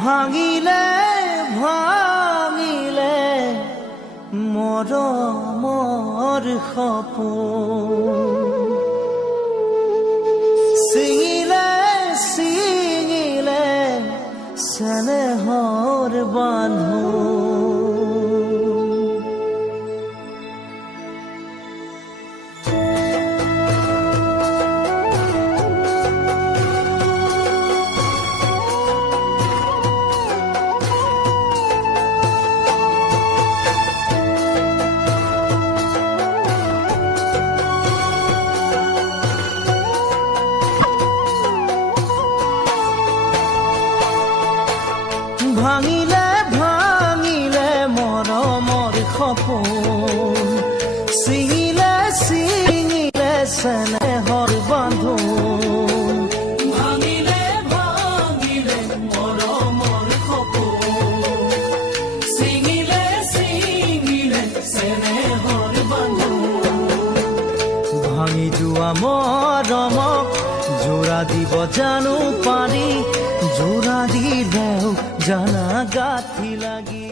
ভাঙিলে ভাঙিলে মৰমৰ সপোন ছিঙিলে ছিঙিলে চেনেহৰ বান্ধোন ভাঙিলে ভাঙিলে মৰমৰ সপোন ছিঙিলে ছিঙিলে চেনেহৰ বান্ধোন ভাঙিলে ভাঙিলে মৰমৰ সপোন ছিঙিলে ছিঙিলে চেনেহৰ বান্ধোন ভাঙি যোৱা মৰমক জোৰা দিব জানো পাৰি জোৰা দিলেও জানা গাঁঠি লাগি